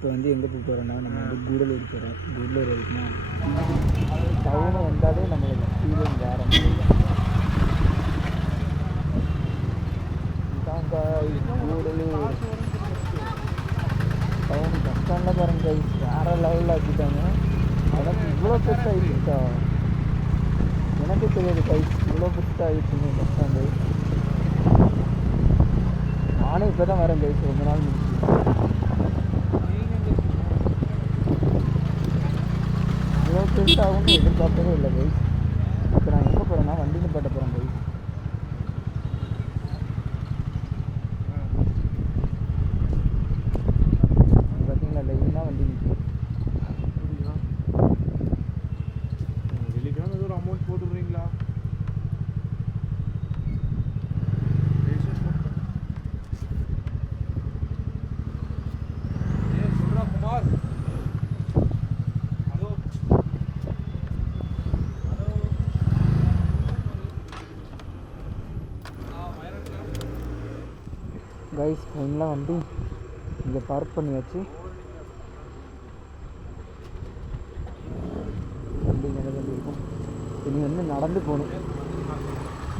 இப்போ வந்து எங்கே போக போகிறோன்னா நம்ம வந்து கூடலூர் போகிறோம். கூடலூர் இருக்குன்னா டவுனை வந்தாலே நம்மளுக்கு ஃபீலிங் வேறு மாதிரி தான். கூடலூர் டவுன் பஸ் ஸ்டாண்டில் பாருங்க கைஸ், வேறு லெவலில் ஆக்கிட்டாங்க. எனக்கு இவ்வளோ பெருசாக ஆகிடுச்சா, எனக்கே தெரியாது கைஸ், இவ்வளோ பெருசாக ஆகிடுச்சுங்க பஸ் ஸ்டாண்டு. நானே இப்போ தான் வரேன் கைஸ், ரொம்ப நாள் முடிச்சு. இவ்வளோ பெருசாகும்னு எதிர்பார்க்கவே இல்லை கைஸ். இப்போ நான் எங்கே போகிறேன்னா வண்டி நிப்பாட்ட போகிறேன் கைஸ். பார்த்தீங்களா, லைனாக வண்டி நிற்கும். வெள்ளிக்கிழமை ஏதோ ஒரு அமௌண்ட் போட்டுடுறீங்களா? கைஸ் ஃபைனலாக வந்து இங்கே பார்க் பண்ணியாச்சு. வண்டி நல்ல வண்டி இருக்கும். இனி வந்து நடந்து போகணும்.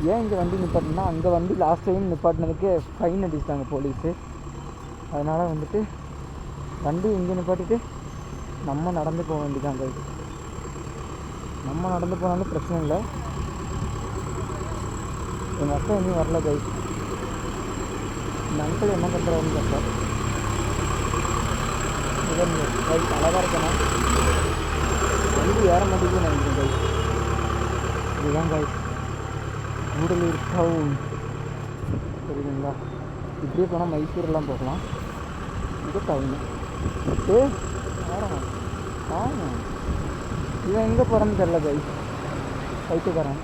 ஏன் இங்கே வண்டி நிப்பாட்டினா, அங்கே வண்டி லாஸ்ட் டைம் நிப்பாட்டினதுக்கு ஃபைன் அடிச்சிட்டாங்க போலீஸு. அதனால் வந்துட்டு வண்டி இங்கே நிப்பாட்டிட்டு நம்ம நடந்து போக வேண்டியதான் கைஸ். நம்ம நடந்து போனாலும் பிரச்சனை இல்லை. எங்கள் அக்கா இன்னும் வரல கைஸ். இந்த அங்கிள் என்ன பண்ணுறாருன்னு கேட்பார். இதன் கைஸ் அழகாக இருக்கணும். வண்டி ஏற மாட்டேங்குது நினைக்கிறேன் கைஸ். இதுதான் கைஸ் கூடலூர் டவுன், சரிங்களா? இப்படியே போனால் மைசூரெலாம் போகலாம். இது டவுனு. வரணும். ஆமாம், இவன் எங்கே போகிறான்னு தெரில கைஸ். பைத்துக்காரன்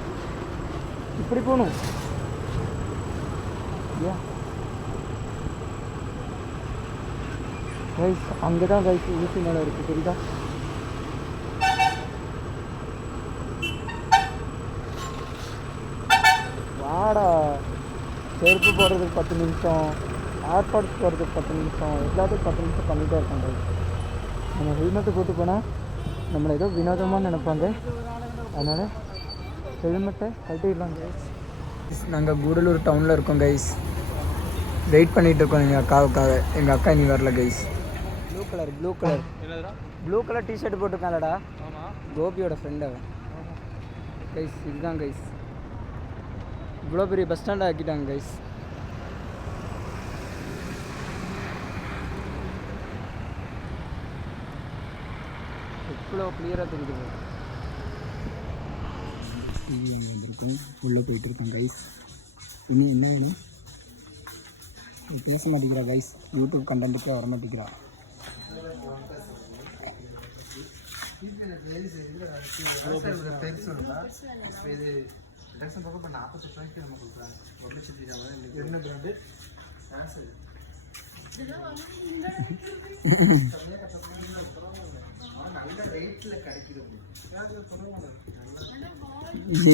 இப்படி போகணும். ஏன் கைஸ் அங்கே தான் கைஸ் ஊசி மேலே இருக்குது, தெரியுதா? வாடா, செருப்பு போடுறதுக்கு 10 நிமிஷம், ஏர்பாட்ஸ் போடுறதுக்கு 10 நிமிஷம், எல்லாத்துக்கும் 10 நிமிஷம் பண்ணிகிட்டே இருக்கோம் கைஸ். நம்ம ஹெல்மெட்டு போட்டு போனால் நம்மளை ஏதோ வினோதமாக நினைப்பாங்க. அதனால் ஹெல்மெட்டை கட்டிடலாம் கைஸ். நாங்கள் கூடலூர் டவுனில் இருக்கோம் கைஸ். வெயிட் பண்ணிகிட்டு இருக்கோம் எங்கள் அக்காவுக்காக. எங்கள் அக்கா இனி வரல கைஸ். ப்ளூ கலர் டிஷர்ட் போட்டிருக்கான்லடா, கோபியோட ஃப்ரெண்ட் அவன் கைஸ். இதுதான் கைஸ், இவ்வளோ பெரிய பஸ் ஸ்டாண்டாக ஆக்கிட்டாங்க கைஸ். எவ்வளோ கிளியராக தெரியுது. டிவி அங்கே வந்துருக்கும், உள்ளே போயிட்டுருக்கோம் கைஸ். இன்னும் என்ன வேணும்? பேச மாட்டேங்கிறா கைஸ், யூடியூப் கண்டென்ட்டுக்கே வர மாட்டேங்கிறா.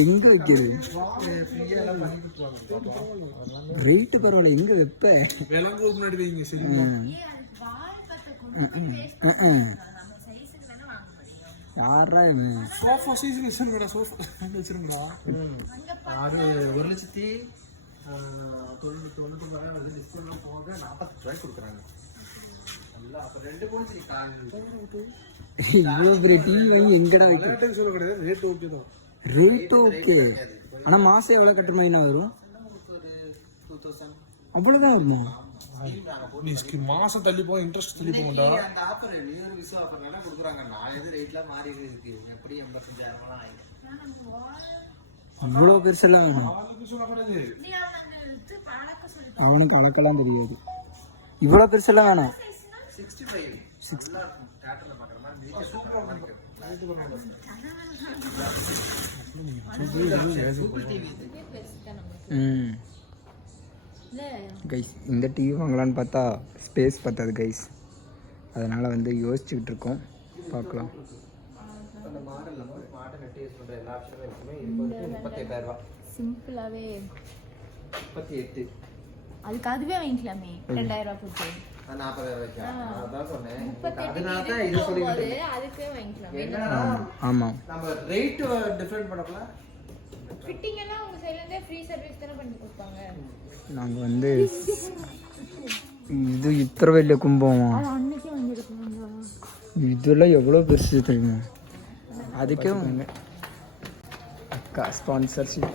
எங்க வைக்கிறது ரேட்டு பரவாயில்ல, எங்க வைப்ப யாரா சோஃபா சீசன் வச்சிருக்கா? சோஃபா வச்சிருக்கா? 1,90,000 வந்து டிஸ்கவுண்ட் போக 48 ரூபாய்க்கு கொடுக்குறாங்க. இவ்வளோ பெரிய டிவி வாங்கி எங்கடா வைக்க? ரேட் ஓகே தான், ரேட் ஓகே. ஆனால் மாதம் எவ்வளோ கட்டுற மாதிரி நான் வரும்? அவ்வளோதான் வருமா? மாசம் தள்ளி போக இன்ட்ரெஸ்ட் தள்ளி போகண்டா. அந்த ஆஃபர் நியூ விசு ஆஃபர்னால கொடுக்குறாங்க. நான் எது ரேட்ல மாறி இருக்கு, எப்படி 85,000 ஆயிடும். இவ்வளோ பெருசெல்லாம் வேணும். அவனுக்கு அளக்கெல்லாம் தெரியாது. இவ்வளோ பெருசெல்லாம் வேணும். 65 தியேட்டர்ல பார்க்குற மாதிரி சூப்பராக கைஸ் இந்த டிவி வாங்கலான்னு பார்த்தா ஸ்பேஸ் பத்தாது கைஸ். அதனால் வந்து யோசிச்சுக்கிட்டு இருக்கோம், பார்க்கலாம். அந்த மாடல் மாடல் நெட் யூஸ் பண்ணுற எல்லா ஆப்ஷனும் இருக்குமே. இது 38,000 ரூபா சிம்பிளாகவே. 38 அதுக்கு அதுவே வாங்கிக்கலாமே 2000 ரூபா கொடுத்து. 40,000 ரூபாய்க்கா? அதான் சொன்னேன். 38 அதனால தான் இது சொல்லிட்டு அதுக்கே வாங்கிக்கலாம். என்னன்னா ஆமாம் நம்ம ரேட்டு டிஃபரெண்ட் பண்ணப்பல ஃபிட்டிங் எல்லாம் உங்க சைடுல இருந்தே ஃப்ரீ சர்வீஸ் தானே பண்ணி கொடுப்பாங்க. நாங்கள் வந்து இது இத்தனை வெளில கும்பம் அது அன்னைக்கு வாங்கிருக்கோம். இதெல்லாம் எவ்வளோ பெருசு தெரியுமா? அதுக்கே அக்கா sponsorship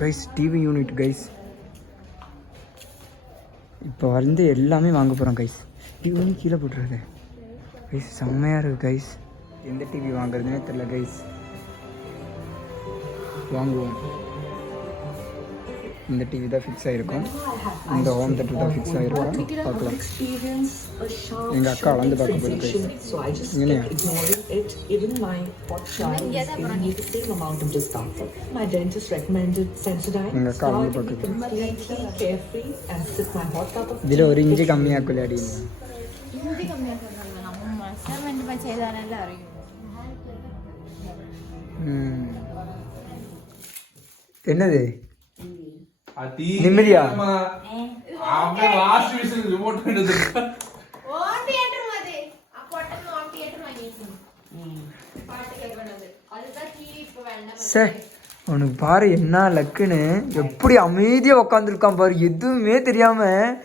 guys. TV unit guys. இப்போ வந்து எல்லாமே வாங்க போகிறோம் கைஸ். டிவி கீழே போட்டுருது கைஸ். செம்மையாக இருக்குது கைஸ். எந்த டிவி வாங்குறதுனே தெரில கைஸ். வாங்குவோம். இந்த டிவி தான் ஃபிக்ஸ் ஆகிருக்கும். இந்த ஹோம் தேட்டர் தான் ஃபிக்ஸ் ஆகிருக்கும். பார்க்கலாம். எங்கள் அக்கா வந்து பார்க்க போகுது கைஸ். இல்லையா? Even my hot child is giving me the same amount of discount. My dentist recommended Sensodyne. எங்கள் அக்கா வந்து So I பார்க்க can be completely carefree and sip my hot cup of இதில் ஒரு இஞ்சி கம்மியாக்குள்ள அடி. இந்தி கம்மியா சொல்றாங்க. நம்ம மெஷர்மென்ட் வச்சு செய்தானே அறியும். என்னது நிம்மதியா? அவன் வாஷ் மிஷின் ரிமோட் எடுத்து ஓன் தியேட்டர் மாதிரி அப்போட்டன் ஓன் தியேட்டர் வாங்கிட்டு பாட்டு கேட்கறது. அதுதான் டிவி இப்ப வேண்டாம். சார் அவனுக்கு பாரு என்ன லக்குன்னு எப்படி அமைதியாக உட்காந்துருக்கான் பாரு. எதுவுமே தெரியாமல்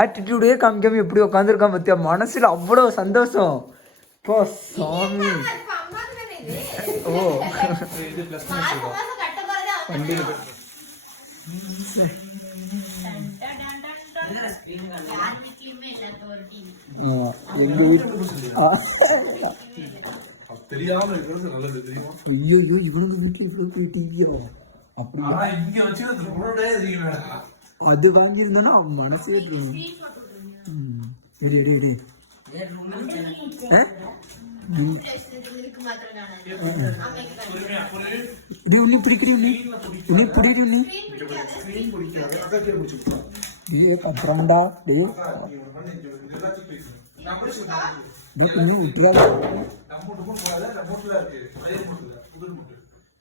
ஆட்டிடியூடே காமிக்காம எப்படி உட்காந்துருக்கான் பார்த்தியா? மனசில் அவ்வளோ சந்தோஷம். போ சாமி. ஓ வண்டி எங்க தெரியாம இருக்கிறது நல்லது தெரியுமா? ஐயோ இவனுக்கு வீட்டில் இவ்வளோ போய் டிவியா? அப்படி இங்க வச்சு தெரியுமா? அது வாங்கியிருந்தானா அவன் மனசே இருக்கணும். எடு எடு எடு. உன்னை பிடிக்கிறேன் உன்னை பிடிக்கிறேன் நீ கத்துறான்டா டே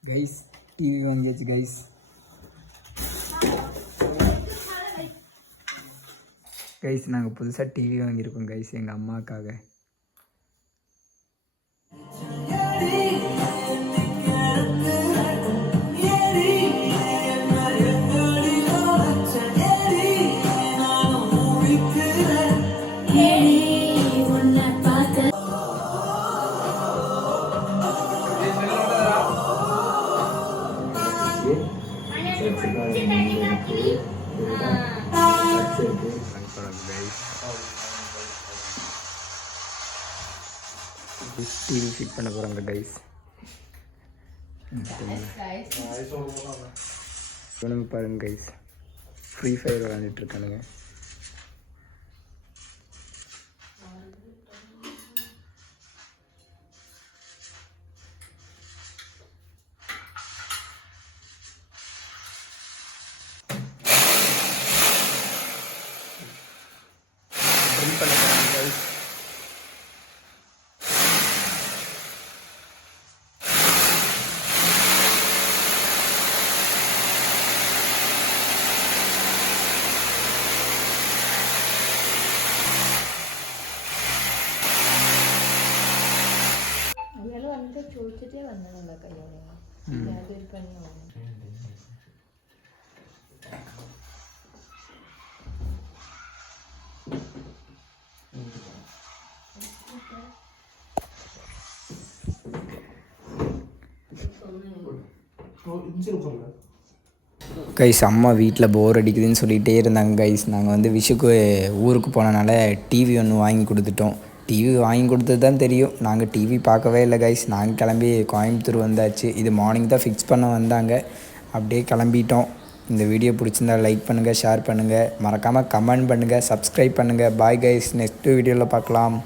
கைஸ். டிவி வாங்கியாச்சு கைஸ். கைஸ் நாங்கள் புதுசாக டிவி வாங்கியிருக்கோம் கைஸ் எங்கள் அம்மாவுக்காக. டிவி ஃபிட் பண்ண போகிறாங்க கைஸ். இவனுங்க பாருங்க கைஸ் ஃப்ரீ ஃபயர் விளையாண்டுட்டு இருக்கானுங்க. ட்ரில் பண்ண போகிறாங்க கைஸ். ചോദിച്ചിട്ടേ വന്നതല്ല കല്യാണം. അതൊരു പണിയാണ്. கைஸ் அம்மா வீட்டில் போர் அடிக்குதுன்னு சொல்லிகிட்டே இருந்தாங்க கைஸ். நாங்கள் வந்து விஷுக்கு ஊருக்கு போனனால டிவி ஒன்று வாங்கி கொடுத்துட்டோம். டிவி வாங்கி கொடுத்தது தான் தெரியும். நாங்கள் டிவி பார்க்கவே இல்லை கைஸ். நாங்கள் கிளம்பி கோயம்புத்தூர் வந்தாச்சு. இது மார்னிங் தான் ஃபிக்ஸ் பண்ண வந்தாங்க. அப்படியே கிளம்பிட்டோம். இந்த வீடியோ பிடிச்சிருந்தா லைக் பண்ணுங்கள், ஷேர் பண்ணுங்கள், மறக்காமல் கமெண்ட் பண்ணுங்கள், சப்ஸ்கிரைப் பண்ணுங்கள். Bye guys. நெக்ஸ்ட் வீடியோவில் பார்க்கலாம்.